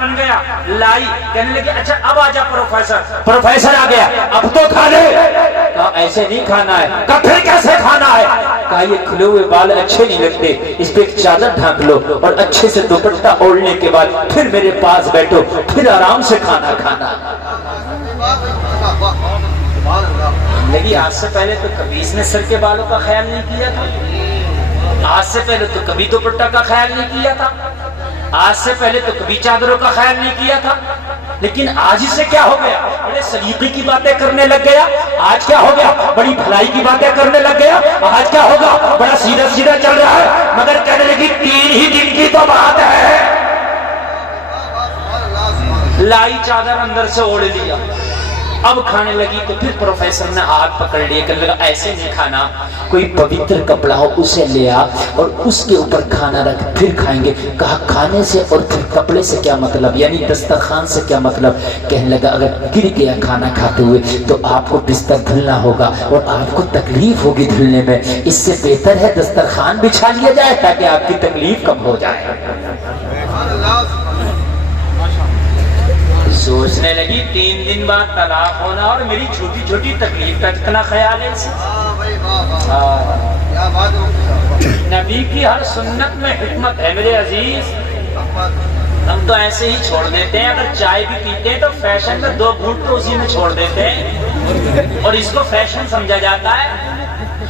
بن گیا, لائی, کہنے لگی اچھا اب آجا پروفیسر. پروفیسر آ گیا, اب تو کھا لے. کہا ایسے نہیں کھانا ہے. کہا پھر کیسے کھانا ہے؟ کہا یہ کھلے ہوئے بال اچھے نہیں لگتے, اس پہ ایک چادر ڈھانک لو اور اچھے سے دوپٹہ اوڑھنے کے بعد پھر میرے پاس بیٹھو, پھر آرام سے کھانا کھانا. لیکن آج سے پہلے تو کبھی اس نے سر کے بالوں کا خیال نہیں کیا تھا, آج سے پہلے تو کبھی دوپٹہ کا خیال نہیں کیا تھا, آج سے پہلے تو کبھی چادروں کا خیال نہیں کیا تھا. لیکن آج اس سے کیا ہو گیا؟ بڑے سلیقے کی باتیں کرنے لگ گیا. آج کیا ہو گیا؟ بڑی بھلائی کی باتیں کرنے لگ گیا. آج کیا ہوگا؟ بڑا سیدھا سیدھا چل رہا ہے. مگر کہنے لگی 3 ہی دن کی تو بات ہے. لائی چادر اندر سے اوڑھ لیا, اب کھانے لگی. تو پھر پروفیسر نے ہاتھ پکڑ لیا, کہنے لگا ایسے نہیں کھانا, کوئی پوتر کپڑا ہو اسے لے آ اور اس کے اوپر کھانا رکھ, پھر کھائیں گے. کہا کھانے سے اور پھر کپڑے سے کیا مطلب, یعنی دسترخوان سے کیا مطلب؟ کہنے لگا اگر گر گیا کھانا کھاتے ہوئے تو آپ کو بستر دھلنا ہوگا اور آپ کو تکلیف ہوگی دھلنے میں, اس سے بہتر ہے دسترخوان بچھا لیا جائے تاکہ آپ کی تکلیف کم ہو جائے. سوچنے لگی 3 دن بعد طلاق ہونا اور میری چھوٹی چھوٹی تکلیف کا کتنا خیال ہے اسے. نبی کی ہر سنت میں حکمت ہے میرے عزیز. ہم تو ایسے ہی چھوڑ دیتے ہیں, اگر چائے بھی پیتے ہیں تو فیشن میں 2 گھونٹ تو اسی میں چھوڑ دیتے ہیں اور اس کو فیشن سمجھا جاتا ہے.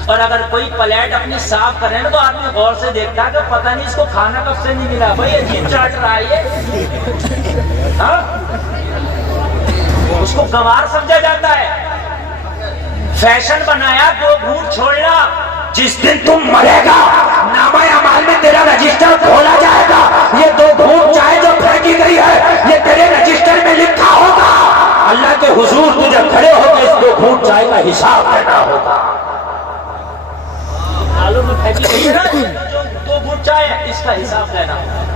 اور اگر کوئی پلیٹ اپنی صاف کرے نا تو آدمی غور سے دیکھتا ہے کہ پتہ نہیں اس کو کھانا کب سے نہیں ملا, بھائی عجیب چاٹ رہا ہے ہاں, اس کو گوار سمجھا جاتا ہے. فیشن بنایا 2 گھونٹ چھوڑنا, جس دن تم مرے گا نامہ اعمال میں تیرا رجسٹر کھولا جائے گا. یہ 2 گھونٹ چائے جو پھینکی گئی ہے یہ تیرے رجسٹر میں لکھا ہوگا. اللہ کے حضور تجھے کھڑے ہو کے اس 2 گھونٹ چائے کا حساب دینا ہوگا. آلو میں پھینکی گئی ہے نا 2 گھونٹ چائے, اس کا حساب دینا ہوگا.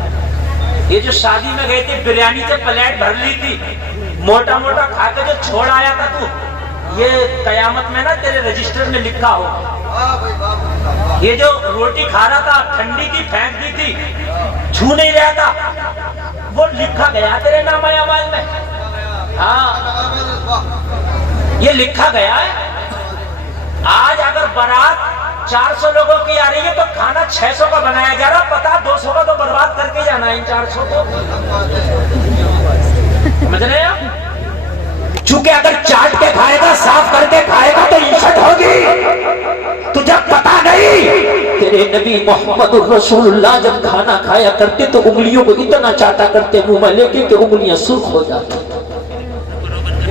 یہ جو شادی میں گئے تھے بریانی سے پلیٹ بھر لی تھی, موٹا موٹا کھا کے جو چھوڑ آیا تھا تو, یہ قیامت میں نا تیرے رجسٹر میں لکھا ہوگا. یہ جو روٹی کھا رہا تھا ٹھنڈی کی پھینک دی تھی, چھو نہیں رہا تھا, وہ لکھا گیا تیرے نامہ اعمال میں. ہاں یہ لکھا گیا ہے. آج اگر بارات 400 لوگوں کی آ رہی ہے تو کھانا 600 کا بنایا جا رہا, پتا 200 کا تو برباد کر کے جانا ہے ان 400 کو. سمجھ رہے ہیں آپ؟ چونکہ اگر چاٹ کے کھائے گا صاف کر کے کھائے گا تو عزت ہوگی. تجھے پتا نہیں تیرے نبی محمد رسول اللہ جب کھانا کھایا کرتے تو انگلیوں کو اتنا چاٹا کرتے منہ میں لے کے کہ انگلیاں سرخ ہو جاتی.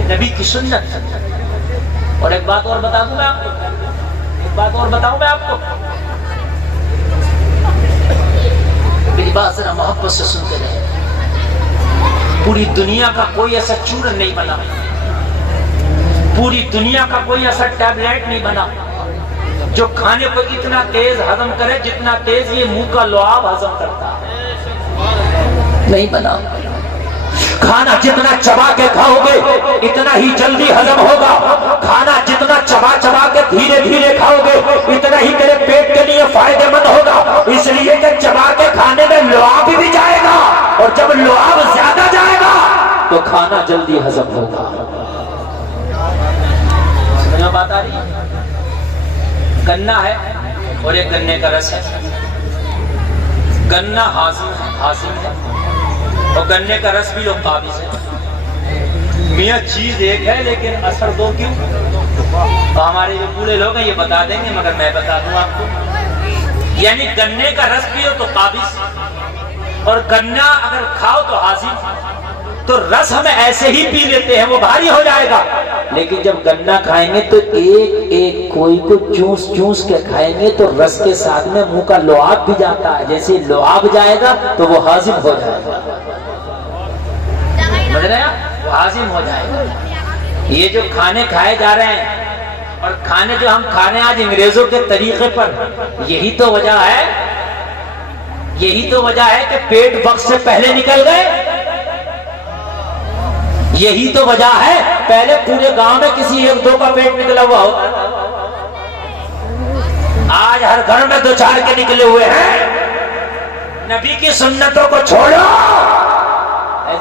نبی کی سنت. اور ایک بات اور بتا دوں میں آپ کو, ایک بات اور بتاؤں میں آپ کو, میری بات ذرا محبت سے سنتے رہے. پوری دنیا کا کوئی ایسا چورن نہیں بنا, پوری دنیا کا کوئی ایسا ٹیبلیٹ نہیں بنا جو کھانے کو اتنا تیز ہضم کرے جتنا تیز یہ منہ کا لعاب ہضم کرتا ہے. نہیں بنا. کھانا جتنا چبا کے کھاؤ گے اتنا ہی جلدی ہضم ہوگا. کھانا جتنا چبا چبا کے دھیرے دھیرے کھاؤ گے اتنا ہی تیرے پیٹ کے لیے فائدہ مند ہوگا. اس لیے کہ چبا کے کھانے میں لعاب بھی جائے گا, اور جب لعاب زیادہ جائے گا تو کھانا جلدی ہضم ہوگا. سمجھ بات آ رہی ہے؟ گنا ہے اور ایک گنے کا رس ہے. گنا حاصل ہے اور گنے کا رس بھی لوگ قابض ہے. میاں چیز ایک ہے لیکن اثر 2 کیوں؟ تو ہمارے جو بوڑھے لوگ ہیں یہ بتا دیں گے, مگر میں بتا دوں آپ کو. یعنی گنے کا رس پیو تو قابض, اور گنا اگر کھاؤ تو حاصل. تو رس ہم ایسے ہی پی لیتے ہیں, وہ بھاری ہو جائے گا. لیکن جب گنا کھائیں گے تو ایک ایک کوئی کو چوس چوس کے کھائیں گے تو رس کے ساتھ میں منہ کا لعاب بھی جاتا ہے. جیسے لعاب جائے گا تو وہ ہاضم ہو جائے گا. سمجھ رہے ہیں؟ وہ ہاضم ہو جائے گا. یہ جو کھانے کھائے جا رہے ہیں اور کھانے جو ہم کھا رہے ہیں آج انگریزوں کے طریقے پر, یہی تو وجہ ہے, یہی تو وجہ ہے کہ پیٹ وقت سے پہلے نکل گئے. یہی تو وجہ ہے, پہلے پورے گاؤں میں کسی 1-2 کا پیٹ نکلا ہوا ہوتا, آج ہر گھر میں 2-4 کے نکلے ہوئے ہیں. نبی کی سنتوں کو چھوڑو,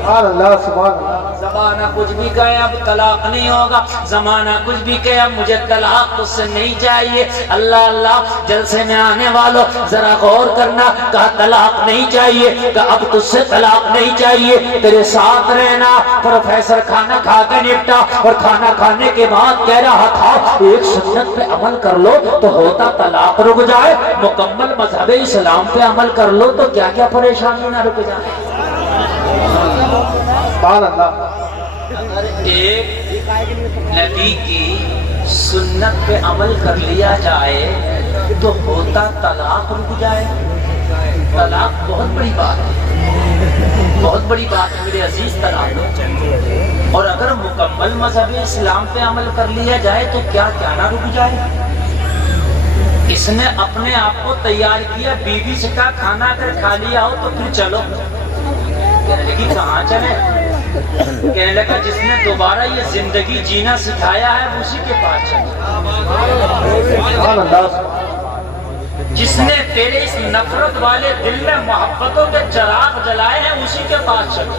سبحان اللہ سبحان اللہ. زمانہ کچھ بھی کہے اب طلاق نہیں ہوگا, زمانہ کچھ بھی کہے اب مجھے طلاق تجھ سے نہیں چاہیے. اللہ اللہ, جلسے میں آنے والوں ذرا غور کرنا. کہا طلاق نہیں چاہیے, کہا اب تجھ سے طلاق نہیں چاہیے, تیرے ساتھ رہنا. پروفیسر کھانا کھا کے نپٹا اور کھانا کھانے کے بعد کہہ رہا تھا ایک سنت پہ عمل کر لو تو ہوتا طلاق رک جائے, مکمل مذہب اسلام پہ عمل کر لو تو کیا کیا پریشانی نہ رک جائے. سبحان اللہ. ایک نبی کی سنت پہ عمل کر لیا جائے تو ہوتا طلاق رک جائے. طلاق بہت بڑی بات ہے, بہت بڑی بات ہے میرے عزیز. طلاق, اور اگر مکمل مذہب اسلام پہ عمل کر لیا جائے تو کیا کیا نہ رک جائے. اس نے اپنے آپ کو تیار کیا, بیوی سے کہا کھانا اگر کھا لیا ہو تو پھر چلو. کہنے لگی کہاں چلے؟ کہنے لگا جس نے دوبارہ یہ زندگی جینا سکھایا ہے اسی کے پاس چلے. سبحان اللہ. جس نے تیرے اس نفرت والے دل میں محبتوں کے چراغ جلائے ہیں اسی کے پاس چلے.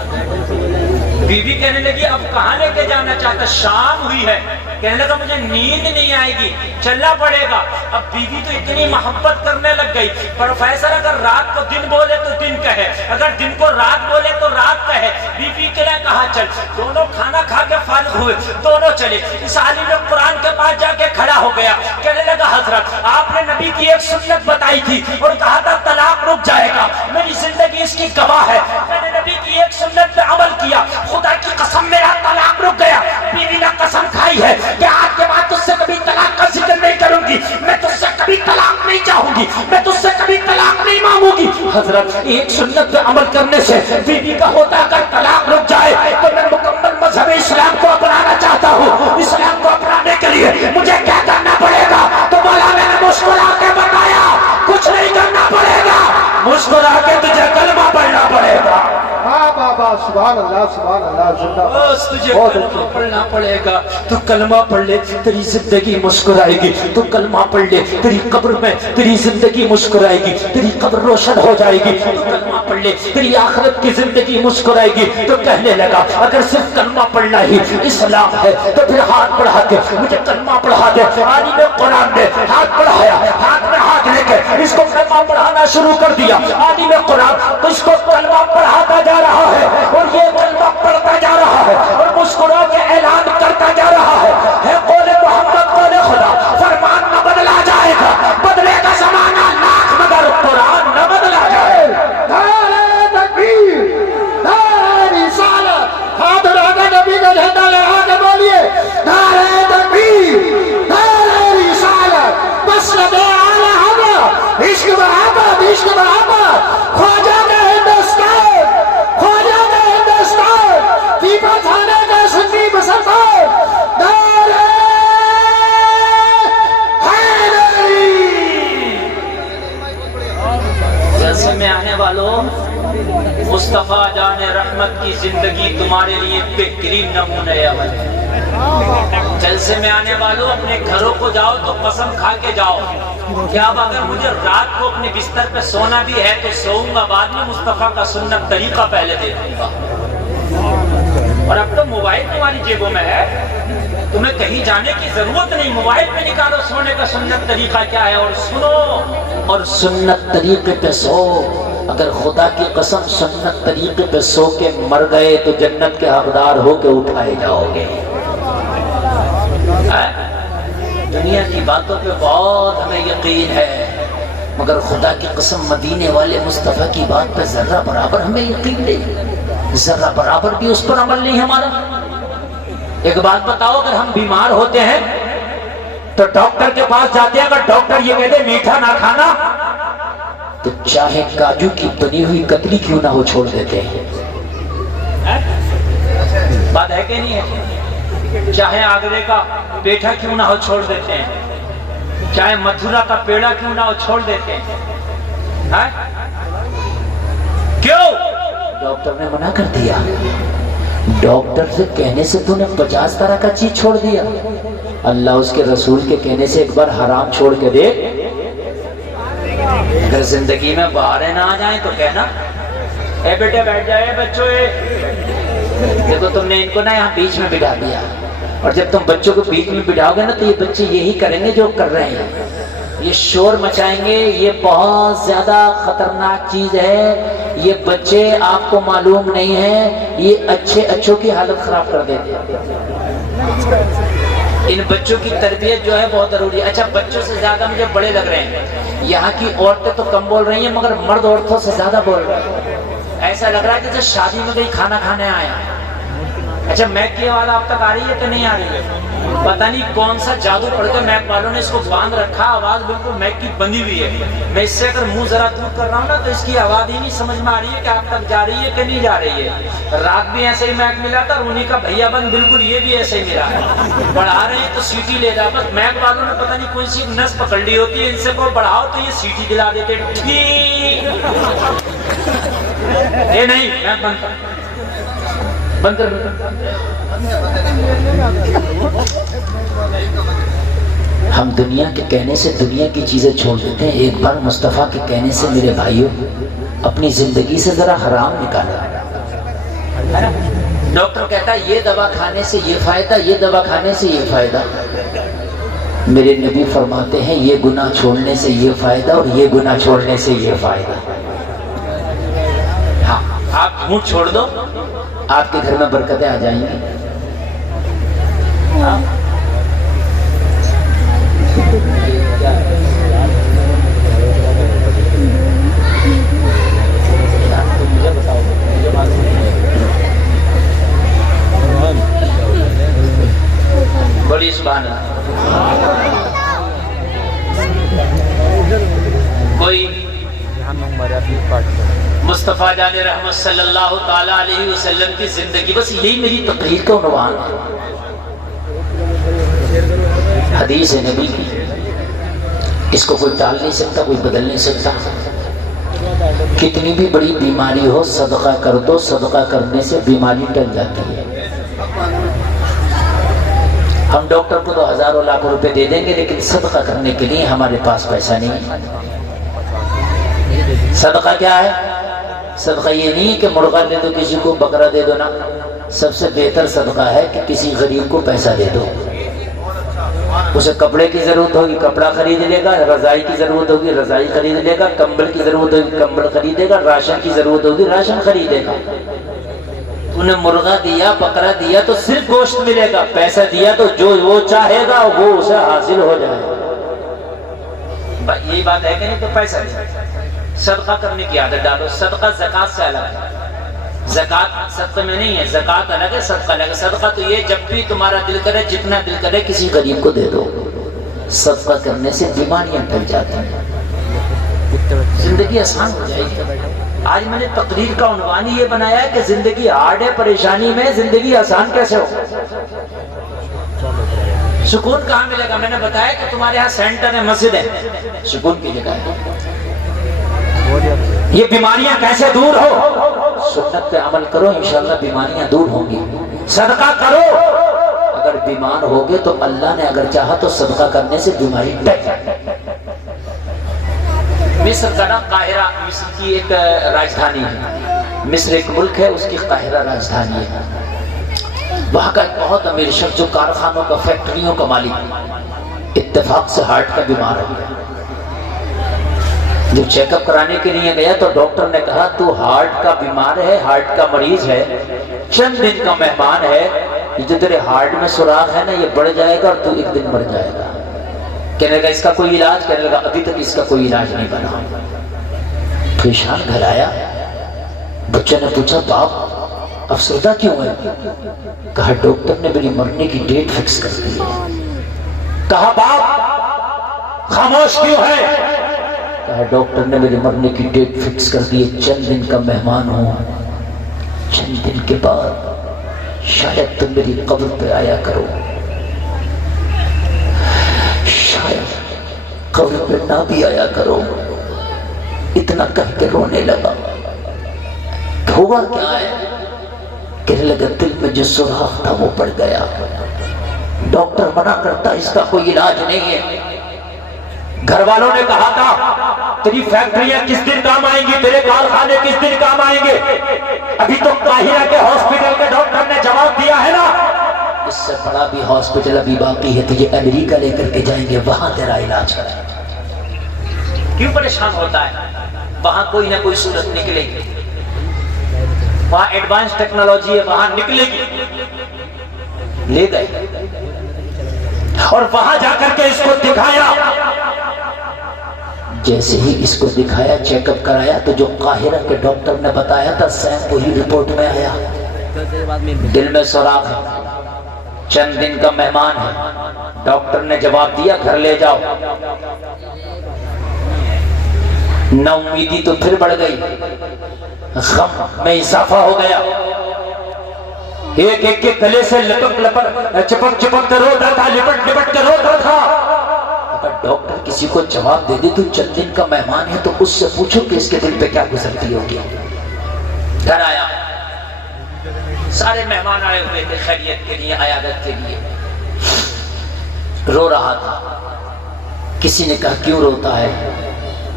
بیوی کہنے لگی اب کہاں لے کے جانا چاہتا؟ شام ہوئی ہے. کہنے لگا مجھے نیند نہیں آئے گی, چلنا پڑے گا. اب بیوی تو اتنی محبت کرنے لگ گئی. پروفیسر اگر رات کو دن بولے تو دن کہے, اگر دن کو رات بولے تو رات کہے. بیوی کے لیے کہا چل. دونوں کھانا کھا کے فارغ ہوئے, دونوں چلے. اس عالم قرآن کے پاس جا کے کھڑا ہو گیا. کہنے لگا حضرت آپ نے نبی کی ایک سنت بتائی تھی اور کہا تھا طلاق رک جائے گا, میری زندگی اس کی گواہ ہے. میں نے نبی کی ایک سنت پہ عمل کیا, خدا کی قسم میرا طلاق رک گیا. بیوی نے قسم کھائی ہے کہ آج کے بعد تجھ سے کبھی طلاق کا ذکر نہیں کروں گی, میں تجھ سے کبھی طلاق نہیں چاہوں گی, میں تجھ سے کبھی طلاق نہیں مانگوں گی. حضرت ایک سنت پہ عمل کرنے سے بیوی کا ہوتا اگر طلاق رک جائے تو میں مکمل مذہب اسلام کو اپنانا چاہتا ہوں. اسلام کو اپنانے کے لیے مجھے کیا کرنا پڑے گا؟ تو مولانا نے مسکرا کے بتایا کچھ نہیں کرنا پڑے گا, مسکرا کے تجھے کلمہ پڑھنا پڑے گا. ہاں بابا سبحان اللہ سبحان اللہ. زندہ بس تجھے کلمہ پڑھنا پڑے گا. تو کلمہ پڑھ لے تیری زندگی مسکرائے گی. تو کلمہ پڑھ لے تیری قبر میں تیری زندگی مسکرائے گی, تیری قبر روشن ہو جائے گی. تو کلمہ پڑھ لے تیری آخرت کی زندگی مسکرائے گی. تو کہنے لگا اگر صرف کلمہ پڑھنا ہی اسلام ہے تو پھر ہاتھ بڑھا کے مجھے کلمہ پڑھا دے. عالم قرآن نے ہاتھ بڑھایا, ہاتھ میں ہاتھ لے کے اس کو کلمہ پڑھانا شروع کر دیا. عالم قرآن اس کو کلمہ پڑھاتا جا رہا ہے اور یہ کلمہ پڑھتا جا رہا ہے اور مسکرا کے اعلان کرتا جا رہا ہے قول محمد قول خدا. فرمان نہ بدلا جائے گا, بدلے گا زمانہ لاکھ مگر قرآن نہ بدلا جائے گا. نعرہ تکبیر, نعرہ رسالت. ہاتھ اٹھا کے نبی کا جھنڈا لہرا کے بولیے نعرہ تکبیر, نعرہ رسالت. مسند اعلی حضرت, عشق محبت, عشق محبت. خواجہ کا ہندوستان, خواجہ کا ہندوستان, دیپا تھانے کا سنی مسلمان. نعرہ حیدری. جلسے میں آنے والوں, مصطفیٰ جان رحمت کی زندگی تمہارے لیے بہترین نمونہ عمل ہے. جلسے میں آنے والوں اپنے گھروں کو جاؤ تو قسم کھا کے جاؤ کہ اب اگر مجھے رات کو اپنے بستر پہ سونا بھی ہے تو سوؤں گا, بعد میں مصطفیٰ کا سنت طریقہ پہلے دے دوں گا. اور اب تو موبائل تمہاری جیبوں میں ہے, تمہیں کہیں جانے کی ضرورت نہیں. موبائل پہ نکالو سونے کا سنت طریقہ کیا ہے اور سنو, اور سنت طریقے پہ سو. اگر خدا کی قسم سنت طریقے پہ سو کے مر گئے تو جنت کے حقدار ہو کے اٹھائے جاؤ گے. دنیا کی باتوں پہ بہت ہمیں یقین ہے مگر خدا کی قسم مدینے والے مصطفیٰ کی بات پہ ذرہ برابر ہمیں یقین نہیں, ذرہ برابر بھی اس پر عمل نہیں ہمارا. ایک بات بتاؤ, اگر ہم بیمار ہوتے ہیں تو ڈاکٹر کے پاس جاتے ہیں, اگر ڈاکٹر یہ کہتے میٹھا نہ کھانا تو چاہے کاجو کی بنی ہوئی کتلی کیوں نہ ہو چھوڑ دیتے ہیں. بات ہے کہ نہیں ہے؟ چاہے آگرے کا پیٹھا کیوں نہ ہو چھوڑ دیتے ہیں, چاہے متھرا کا پیڑا کیوں نہ ہو چھوڑ دیتے ہیں. کیوں؟ ڈاکٹر نے منع کر دیا. ڈاکٹر سے کہنے سے تو نے 50 طرح کا چیز چھوڑ دیا, اللہ اس کے رسول کے کہنے سے ایک بار حرام چھوڑ کے دیکھ. اگر زندگی میں بہاریں نہ آ جائیں تو کہنا اے بیٹے بیٹھ جائے بچوں، دیکھو تم نے ان کو نا یہاں بیچ میں بٹھا دیا، اور جب تم بچوں کو بیچ میں بٹھاؤ گے نا تو یہ بچے یہی کریں گے جو کر رہے ہیں، یہ شور مچائیں گے، یہ بہت زیادہ خطرناک چیز ہے، یہ بچے آپ کو معلوم نہیں ہے، یہ اچھوں کی حالت خراب کر دیتے ہیں۔ ان بچوں کی تربیت جو ہے بہت ضروری ہے۔ اچھا بچوں سے زیادہ مجھے بڑے لگ رہے ہیں، یہاں کی عورتیں تو کم بول رہی ہیں مگر مرد عورتوں سے زیادہ بول رہے ہیں، ایسا لگ رہا ہے جیسے شادی میں کہیں کھانا کھانے آیا۔ اچھا میک کی آواز آپ تک آ رہی ہے کہ نہیں آ رہی ہے؟ پتہ نہیں کون سا جادو پڑھ کے میک والوں نے اس کو باندھ رکھا، آواز بالکل میک کی بندی ہوئی ہے۔ میں اس سے اگر منہ ذرا دور کر رہا ہوں نا تو اس کی آواز ہی نہیں سمجھ میں آ رہی ہے کہ آپ تک جا رہی ہے کہ نہیں جا رہی ہے۔ راگ بھی ایسے ہی میک ملا تھا، اور انہیں کا بھیا بند بالکل یہ بھی ایسے ہی ملا ہے، بڑھا رہے ہیں تو سیٹی لے جا، بس میک والوں نے پتہ نہیں کوئی سی نس پکڑ لی ہوتی ہے، ان سے کو بڑھاؤ تو یہ سیٹی دلا دیتے ٹھیک۔ یہ نہیں میک بند کر۔ ہم دنیا کے کہنے سے دنیا کی چیزیں چھوڑ دیتے ہیں، ایک بار مصطفیٰ کے کہنے سے میرے بھائیوں اپنی زندگی سے ذرا حرام نکالا۔ ڈاکٹر کہتا ہے یہ دوا کھانے سے یہ فائدہ، یہ دوا کھانے سے یہ فائدہ، میرے نبی فرماتے ہیں یہ گناہ چھوڑنے سے یہ فائدہ اور یہ گناہ چھوڑنے سے یہ فائدہ۔ ہاں آپ جھوٹ چھوڑ دو، آپ کے گھر میں برکتیں آ جائیں گی۔ بولیے سبحان اللہ۔ کوئی مصطفیٰ جان رحمت صلی اللہ تعالیٰ علیہ وسلم کی زندگی، بس یہی میری تقریر کا عنوان ہے، حدیث نبی کی، اس کو کوئی ٹال نہیں سکتا، کوئی بدل نہیں سکتا۔ کتنی بھی بڑی بیماری ہو صدقہ کر دو، صدقہ کرنے سے بیماری ٹل جاتی ہے۔ ہم ڈاکٹر کو تو ہزاروں لاکھوں روپے دے دیں گے لیکن صدقہ کرنے کے لیے ہمارے پاس پیسہ نہیں ہے۔ صدقہ کیا ہے؟ صدقہ یہ نہیں کہ مرغا دے دو کسی کو، بکرا دے دو، نا، سب سے بہتر صدقہ ہے کہ کسی غریب کو پیسہ دے دو۔ اسے کپڑے کی ضرورت ہوگی کپڑا خرید لے گا، رضائی کی ضرورت ہوگی رضائی خرید لے گا، کمبل کی ضرورت ہوگی کمبل خریدے گا، راشن کی ضرورت ہوگی راشن خریدے گا۔ انہیں مرغا دیا، بکرا دیا تو صرف گوشت ملے گا، پیسہ دیا تو جو وہ چاہے گا وہ اسے حاصل ہو جائے گا۔ یہی بات ہے کہ نہیں؟ تو پیسہ دیا، صدقہ کرنے کی عادت ڈالو۔ صدقہ زکوٰۃ سے الگ ہے، زکوٰۃ صدقے میں نہیں ہے، زکوٰۃ الگ ہے، صدقہ الگ ہے۔ صدقہ تو یہ جب بھی تمہارا دل کرے، جتنا دل کرے کسی غریب کو دے دو۔ صدقہ کرنے سے بیماریاں ٹل جاتی ہیں، زندگی آسان ہو جائے گی۔ آج میں نے تقریر کا عنوان یہ بنایا ہے کہ زندگی ہارڈ ہے، پریشانی میں زندگی آسان کیسے ہو۔ سکون کہاں ملے گا؟ میں نے بتایا کہ تمہارے یہاں سینٹر ہے، مسجد ہے، سکون کی جگہ ہے۔ یہ بیماریاں کیسے دور ہو؟ سنت پہ عمل کرو، انشاءاللہ بیماریاں دور ہوں گی۔ صدقہ کرو، اگر بیمار ہوگے تو اللہ نے اگر چاہا تو صدقہ کرنے سے بیماری ٹل جائے۔ مصر کا نام قاہرہ، مصر کی ایک راجدھانی ہے، مصر ایک ملک ہے، اس کی قاہرہ راجدھانی ہے۔ وہاں کا ایک بہت امیر شخص جو کارخانوں کا، فیکٹریوں کا مالک، اتفاق سے ہارٹ کا بیمار ہے۔ جب چیک اپ کرانے کے لیے گیا تو ڈاکٹر نے کہا تو ہارٹ کا بیمار ہے، ہارٹ کا مریض ہے، چند دن کا مہمان ہے، یہ جو تیرے ہارٹ میں سوراخ ہے نا یہ بڑھ جائے گا اور تو ایک دن مر جائے گا۔ کہنے لگا اس کا کوئی علاج؟ کہنے لگا ابھی تک اس کا کوئی علاج نہیں بنا۔ پریشان گھر آیا، بچے نے پوچھا باپ افسردہ کیوں ہے؟ کہا ڈاکٹر نے میری مرنے کی ڈیٹ فکس کر دی ہے۔ کہا باپ خاموش کیوں ہے؟ کہا ڈاکٹر نے میرے مرنے کی ڈیٹ فکس کر دی ہے، چند دن کا مہمان ہوں، چند دن کے بعد شاید تم میری قبر پہ آیا کرو، شاید قبر پہ نہ بھی آیا کرو۔ اتنا کہہ کے رونے لگا۔ ہوا کیا ہے؟ کہنے لگا دل میں جو سوراخ تھا وہ پڑ گیا، ڈاکٹر منع کرتا اس کا کوئی علاج نہیں ہے، گھر والوں نے کہا تھا تیری فیکٹریاں کس دن کام آئیں گی، تیرے کارخانے کس دن کام آئیں گے؟ ابھی تو قاہرہ کے ہاسپٹل کے ڈاکٹر نے جواب دیا ہے نا، اس سے بڑا بھی ہاسپٹل ابھی باقی ہے، تجھے امریکہ لے کر کے جائیں گے، وہاں تیرا علاج کریں گے۔ کیوں پریشان ہوتا ہے؟ وہاں کوئی نہ کوئی صورت نکلے گی، وہاں ایڈوانس ٹیکنالوجی ہے، وہاں نکلے گی۔ لے گئے اور وہاں جا کر کے اس کو دکھایا، جیسے ہی اس کو دکھایا، چیک اپ کرایا، تو جو قاہرہ کے ڈاکٹر نے بتایا تھا سیم وہی رپورٹ میں آیا۔ دل میں سوراخ ہے، چند دن کا مہمان ہے، ڈاکٹر نے جواب دیا گھر لے جاؤ۔ نا امیدی تو پھر بڑھ گئی، غم میں اضافہ ہو گیا، ایک ایک کے گلے سے لپک لپک چپک چپک کر روتا تھا، لپٹ لپٹ کر روتا تھا۔ اگر ڈاکٹر کسی کو جواب دے دے تو چند دن کا مہمان ہے تو اس سے پوچھو کہ اس کے دل پہ کیا گزرتی ہوگی۔ گھر آیا، سارے مہمان آئے ہوئے تھے خیریت کے لیے، عیادت کے لیے، رو رہا تھا۔ کسی نے کہا کیوں روتا ہے؟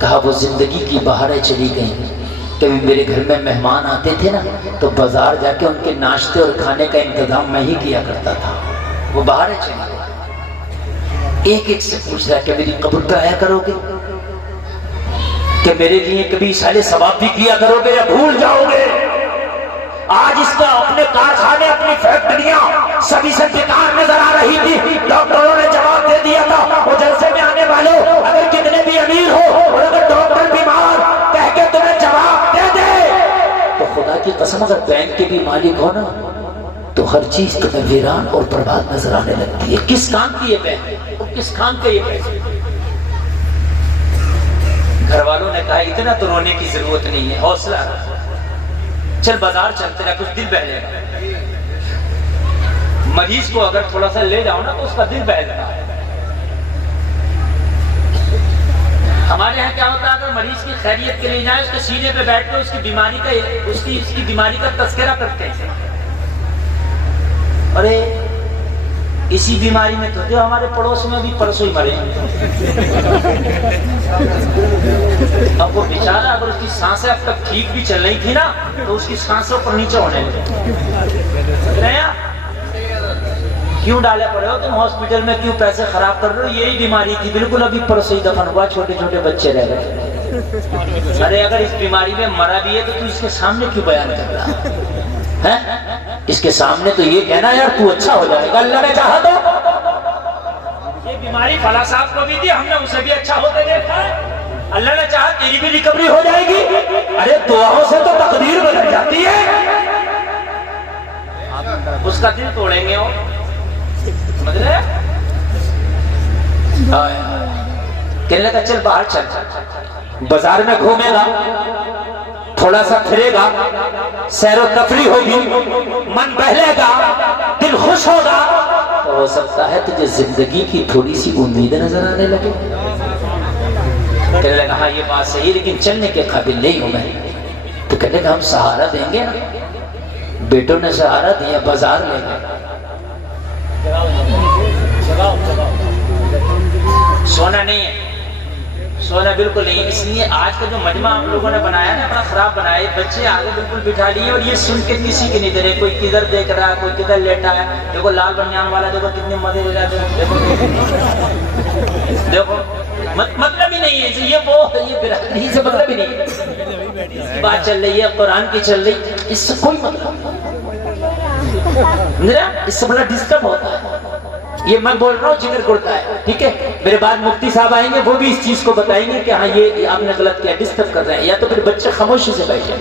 کہا وہ زندگی کی بہاریں چلی گئیں، کبھی میرے گھر میں مہمان آتے تھے نا تو بازار جا کے ان کے ناشتے اور کھانے کا انتظام میں ہی کیا کرتا تھا، وہ بہاریں چلی گئیں۔ ایک ایک سے پوچھ رہا ہے کہ میری قبر پہ آیا کرو گے، کہ میرے لیے کبھی سالے ثواب بھی کیا کرو گے یا بھول جاؤ گے؟ آج اس کا اپنے کارخانے، اپنی فیکٹریاں سبھی سے بیکار نظر آ رہی تھی۔ ڈاکٹروں نے جواب دے دیا تھا وہ جلسے میں آنے والوں اگر کتنے بھی امیر ہو اور اگر ڈاکٹر بیمار کہہ کے تمہیں جواب دے دے تو خدا کی قسم اگر بینک کے بھی مالک ہو نا تو ہر چیز تمہیں ویران اور برباد نظر آنے لگتی ہے۔ کس کام کی یہ بینک، کس کام کے یہ پیسے؟ گھر والوں نے کہا اتنا تو رونے کی ضرورت نہیں ہے، حوصلہ چل بازار چلتے رہا، کچھ دل بہلے گا۔ مریض کو اگر تھوڑا سا لے جاؤ نا تو اس کا دل بہلتا ہے۔ ہمارے یہاں کیا ہوتا ہے، اگر مریض کی خیریت کے لیے جائیں اس کے سینے پہ بیٹھ کے اس کی بیماری کا تذکرہ کرتے ہیں۔ ارے اسی بیماری میں تو جو ہمارے پڑوس میں بھی پرسوں ہی مرے، اب وہ بیچارہ اگر اس کی سانسیں اب تک ٹھیک بھی چل رہی تھی نا تو اس کی سانسوں پر نیچے ہونے لگے۔ کیوں ڈالے پڑے ہو تم ہاسپٹل میں، کیوں پیسے خراب کر رہے ہو؟ یہی بیماری تھی، بالکل ابھی پرسوں ہی دفن ہوا، چھوٹے چھوٹے بچے رہ گئے۔ ارے اگر اس بیماری میں مرا بھی ہے تو تو اس کے سامنے کیوں بیان کر رہا ہے؟ اس کے سامنے تو یہ کہنا یار تو اچھا ہو جائے گا، اللہ نے چاہا تو۔ یہ بیماری فلاں صاحب کو بھی تھی، ہم نے اسے بھی اچھا ہوتے دیکھا ہے، اللہ نے چاہا تیری بھی ریکوری ہو جائے گی۔ ارے دعاؤں سے تو تقدیر بدل جاتی ہے۔ اس کا دل توڑیں گے اور سمجھ رہے؟ کہنے لگا چل باہر چل، بازار میں گھومے گا، تھوڑا سا پھرے گا، سیر و تفریح ہوگی، من بہلے گا، دل خوش ہوگا، تو ہو سکتا ہے تجھے زندگی کی تھوڑی سی امیدیں نظر آنے لگے۔ کہنے لگا ہاں یہ بات صحیح ہے لیکن چلنے کے قابل نہیں ہوں میں۔ تو کہنے لگا ہم سہارا دیں گے نا، بیٹوں نے سہارا دیا، بازار لے گئے۔ سونا نہیں ہے، سونا بالکل نہیں، اس لیے آج کا جو مجمع آپ لوگوں نے بنایا نا بڑا خراب بنایا، بچے آگے بالکل بٹھا لیے اور یہ سن کے کسی کی نہیں دے رہے، کوئی کدھر دیکھ رہا ہے، کوئی کدھر لیٹا ہے۔ دیکھو لال بنیان والا دیکھو کتنے مزے لے جاتے ہیں، دیکھو مطلب ہی نہیں ہے یہ وہ یہ برادری سے مطلب ہی نہیں ہے، بات چل رہی ہے قرآن کی چل رہی، اس سے کوئی مطلب نہیں، اس سے بڑا ڈسٹرب ہوتا ہے۔ یہ میں بول رہا ہوں جگر گڑتا ہے، ٹھیک ہے؟ میرے بعد مفتی صاحب آئیں گے وہ بھی اس چیز کو بتائیں گے کہ ہاں یہ آپ نے غلط کیا، ڈسٹرب کر رہے ہیں، یا تو پھر بچے خاموشی سے بیٹھے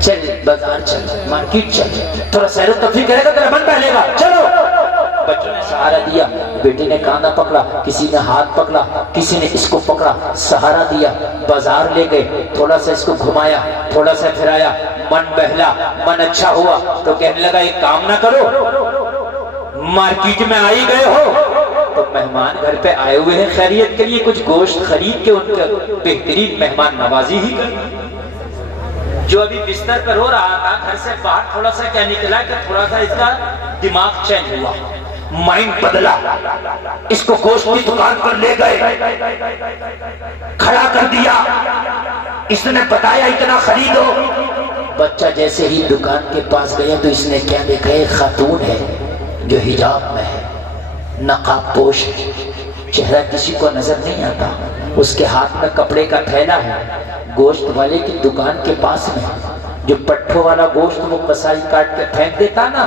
چل بازار چل، مارکیٹ چل، تھوڑا سیر و تفریح کرے گا تیرا من بہلے گا، چلو۔ بچوں نے سہارا دیا، بیٹے نے کاندھا پکڑا، کسی نے ہاتھ پکڑا، کسی نے اس کو پکڑا، سہارا دیا، بازار لے گئے، تھوڑا سا اس کو گھمایا، تھوڑا سا پھرایا، من بہلا، من اچھا ہوا تو کہنے لگا ایک کام نہ کرو، مارکیٹ میں آئی گئے ہو تو مہمان گھر پہ آئے ہوئے ہیں خیریت کے لیے، کچھ گوشت خرید کے ان کا بہترین مہمان نوازی ہی کر۔ جو ابھی بستر پر رو رہا تھا گھر سے باہر تھوڑا سا کیا نکلا کہ تھوڑا سا اس کا دماغ چینج ہوا، مائنڈ بدلا, اس کو گوشت کی دکان پر لے گئے, کھڑا کر دیا, اس نے بتایا اتنا خریدو. بچہ جیسے ہی دکان کے پاس گیا تو اس نے کیا دیکھا, ایک خاتون ہے جو حجاب میں ہے, نقاب پوش, چہرہ کسی کو نظر نہیں آتا, اس کے ہاتھ میں کپڑے کا تھیلا ہے. گوشت والے کی دکان کے پاس میں جو پٹھوں والا گوشت وہ کسائی کاٹ کے پھینک دیتا نا,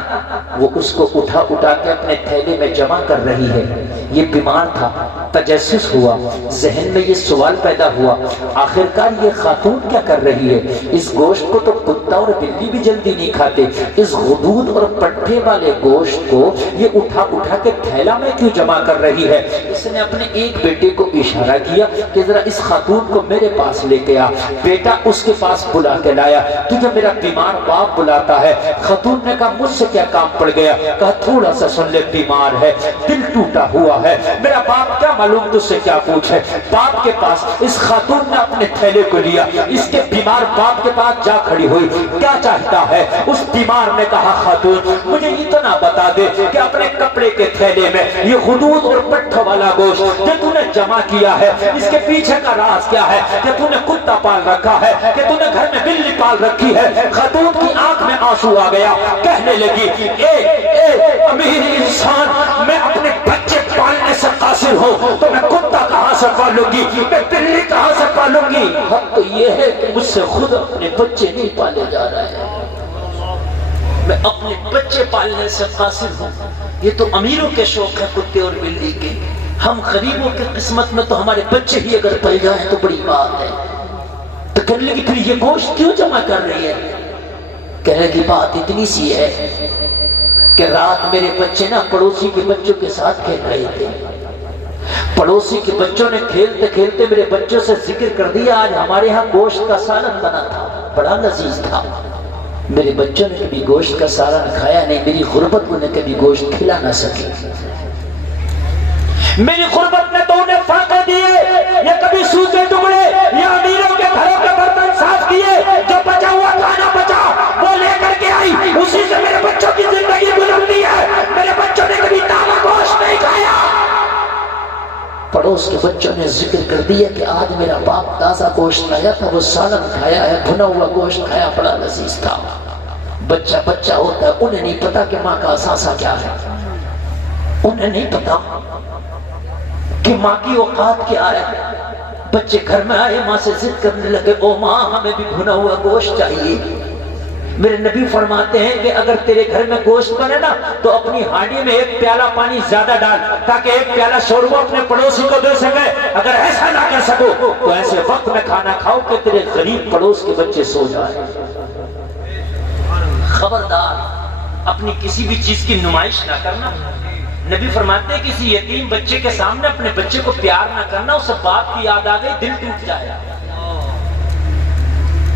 وہ اس کو اٹھا اٹھا کے اپنے تھیلے میں جمع کر رہی ہے. یہ بیمار تھا, تجسس ہوا, ذہن میں یہ سوال پیدا ہوا, آخرکار یہ خاتون کیا کر رہی ہے؟ اس گوشت کو تو کتا اور بلی بھی جلدی نہیں کھاتے, اس غدود اور پٹھے والے گوشت کو یہ اٹھا اٹھا کے تھیلا میں کیوں جمع کر رہی ہے؟ اس نے اپنے ایک بیٹے کو اشارہ کیا کہ ذرا اس خاتون کو میرے پاس لے کے آ. بیٹا اس کے پاس بلا کے لایا. تجھے میرا بیمار باپ بلاتا ہے. خاتون نے کہا مجھ سے کیا کام پڑ گیا؟ کہا تھوڑا سا سن لے, بیمار ہے, دل ٹوٹا ہوا ہے, میرا باپ کیا معلوم تجھ سے کیا پوچھے. باپ کے پاس اس خاتون نے اپنے تھیلے کو لیا, اس کے بیمار باپ کے پاس جا کھڑی ہوئی. کیا چاہتا ہے؟ اس بیمار نے کہا خاتون مجھے اتنا بتا دے کہ اپنے کپڑے کے تھیلے میں یہ غدود اور پٹھوں والا گوشت جو تو نے جمع کیا ہے, اس کے پیچھے کا راز کیا ہے؟ کہ تو نے کتا پال رکھا ہے, کہ تو نے گھر میں بلی پال رکھی ہے. خاتون کی آنکھ میں آنسو آ گیا, کہنے لگی اے امیر انسان, میں اپنے بچے پالنے سے قاصر ہوں تو میں کتا کہاں سے پالوں گی, میں بلی کہاں سے پالوں گی؟ حق تو یہ ہے کہ مجھ سے خود اپنے بچے نہیں پالے جا رہے ہیں, میں اپنے بچے پالنے سے قاصر ہوں. یہ تو امیروں کے شوق ہے کتے اور بلی کے, ہم غریبوں کی قسمت میں تو ہمارے بچے ہی اگر پل جائیں تو بڑی بات ہے. تو کہنے لگی پھر یہ گوشت کیوں جمع کر رہی ہے؟ کہنے کی بات اتنی سی ہے کہ رات میرے بچے نا پڑوسی کے بچوں کے ساتھ کھیل رہے تھے. پڑوسی کے بچوں نے کھیلتے کھیلتے میرے بچوں سے ذکر کر دیا آج ہمارے ہاں گوشت کا سالن بنا تھا, بڑا لذیذ تھا. میرے بچوں نے کبھی گوشت کا سالن کھایا نہیں, میری غربت انہیں کبھی گوشت کھلا نہ سکی. میری غربت نے تو انہیں فاقے دیے, یہ کبھی سوکھے ٹکڑے یا امیروں کے گھروں کے برتن صاف کیے, جو بچا ہوا کھانا بچا وہ لے کر کے آئی, اسی سے میرے بچوں کی زندگی گزرتی ہے. میرے بچوں نے کبھی تازہ گوشت نہیں کھایا. پڑوس کے بچوں نے ذکر کر دیا کہ آج میرا باپ تازہ گوشت لایا تھا, وہ سالن کھایا ہے, بھنا ہوا گوشت کھایا, بڑا لذیذ تھا. بچہ بچہ ہوتا ہے, انہیں نہیں پتا کہ ماں کا اثاثہ کیا ہے, انہیں نہیں پتا کہ ماں کی اوقات کیا ہے. بچے گھر میں آئے, ماں سے ضد کرنے لگے, او ماں ہمیں بھی بھنا ہوا گوشت چاہیے. میرے نبی فرماتے ہیں کہ اگر تیرے گھر میں گوشت بنے نا تو اپنی ہانڈی میں ایک پیالہ پانی زیادہ ڈال تاکہ ایک پیالہ شوربہ اپنے پڑوسی کو دے سکے. اگر ایسا نہ کر سکو تو ایسے وقت میں کھانا کھاؤ کہ تیرے غریب پڑوس کے بچے سو جائیں. خبردار اپنی کسی بھی چیز کی نمائش نہ کرنا. نبی فرماتے ہیں کسی یتیم بچے کے سامنے اپنے بچے کو پیار نہ کرنا, اسے باپ کی یاد آ گئی دل ٹوٹ جائے.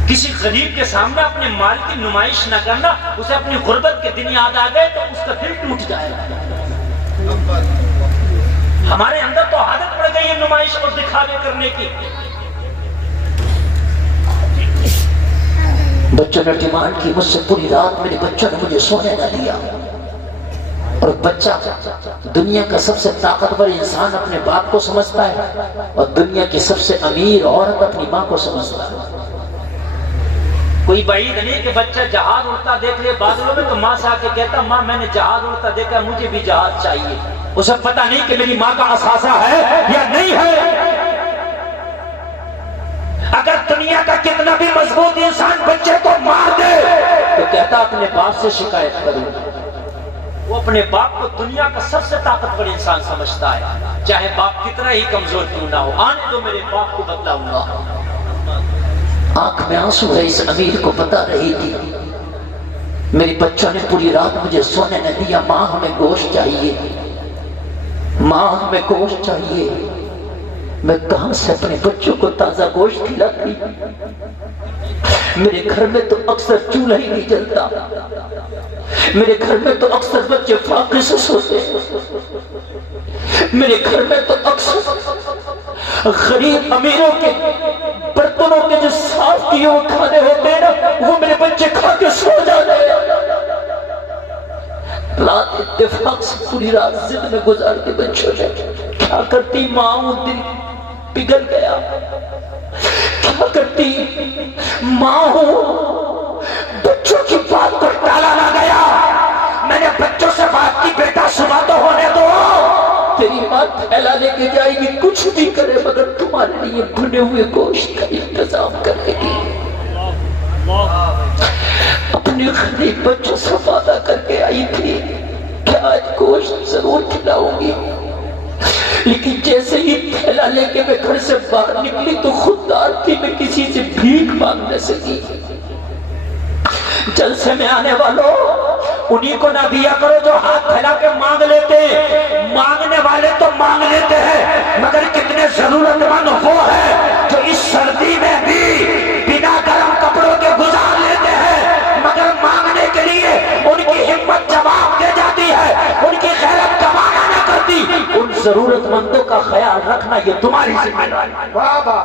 کسی غریب کے سامنے اپنے مال کی نمائش نہ کرنا, اسے اپنی غربت کے دن یاد آ گئے تو اس کا دل ٹوٹ جائے. ہمارے اندر تو عادت پڑ گئی ہے نمائش اور دکھاوے کرنے کی. بچوں نے ڈیمانڈ کی مجھ سے, پوری رات میرے بچوں نے مجھے سونے نہ دیا. اور بچہ دنیا کا سب سے طاقتور انسان اپنے باپ کو سمجھتا ہے, اور دنیا کی سب سے امیر عورت اپنی ماں کو سمجھتا ہے. کوئی بعید نہیں کہ بچہ جہاز اڑتا دیکھ لے بادلوں میں تو ماں سے آ کے کہتا ماں میں نے جہاز اڑتا دیکھا, مجھے بھی جہاز چاہیے. اسے پتہ نہیں کہ میری ماں کا اثاثہ ہے یا نہیں ہے. اگر دنیا کا کتنا بھی مضبوط انسان بچے کو مار دے تو کہتا اپنے باپ سے شکایت کروں. وہ اپنے باپ کو دنیا کا سب سے طاقتور انسان سمجھتا ہے, چاہے باپ کتنا ہی کمزور کیوں نہ ہو. آنے دو میرے باپ کو بتلاؤں گا. آنکھ میں آنسو ہے اس امیر کو پتا رہی تھی. میری بچوں نے پوری رات مجھے سونے نہ دیا. ماں ہمیں گوشت چاہیے, ماں ہمیں گوشت چاہیے. میں کہاں سے اپنے بچوں کو تازہ گوشت کھلاتی. میرے گھر میں تو اکثر چولہا ہی نہیں جلتا. میرے گھر میں تو اکثر بچے فاقے سے سوتے. میرے گھر میں تو اکثر غریب امیروں کے برتنوں کے جو صاف کیے ہوئے کھانے ہوتے ہیں نا وہ میرے بچے کھا کے سو جاتے ہیں. رات اتفاق سے پوری رات ضد میں گزار کے بچوں نے کیا کرتی ماں، دل پگھل گیا، کیا کرتی ماں ہوں، بچوں کی بات کو ٹالا نہ گیا۔ میں نے بچوں سے بات کی بیٹا صبح تو ہونے دو، تیری ماں تھیلا لے کے جائے گی، کچھ بھی کرے مگر تمہارے لیے بھنے ہوئے گوشت کا انتظام کرے گی۔ اپنے غریب بچوں سے وعدہ کر کے آئی تھی کہ آج گوشت ضرور کھلاؤں گی، لیکن جیسے ہی تھیلا لے کے میں گھر سے باہر نکلی تو خوددار تھی میں کسی سے بھیک مانگ نہ سکی۔ جلسے میں آنے والوں انہی کو نہ دیا کرو جو ہاتھ پھیلا کے مانگ لیتے ہیں، مانگنے والے تو مانگ لیتے ہیں مگر کتنے ضرورت مند وہ ہے جو اس سردی میں بھی بنا گرم کپڑوں کے گزار لیتے ہیں مگر مانگنے کے لیے ان کی ہمت جواب دے جاتی ہے، ان کی غیرت گوارا نہ کرتی۔ ان ضرورت مندوں کا خیال رکھنا یہ تمہاری ذمہ داری ہے۔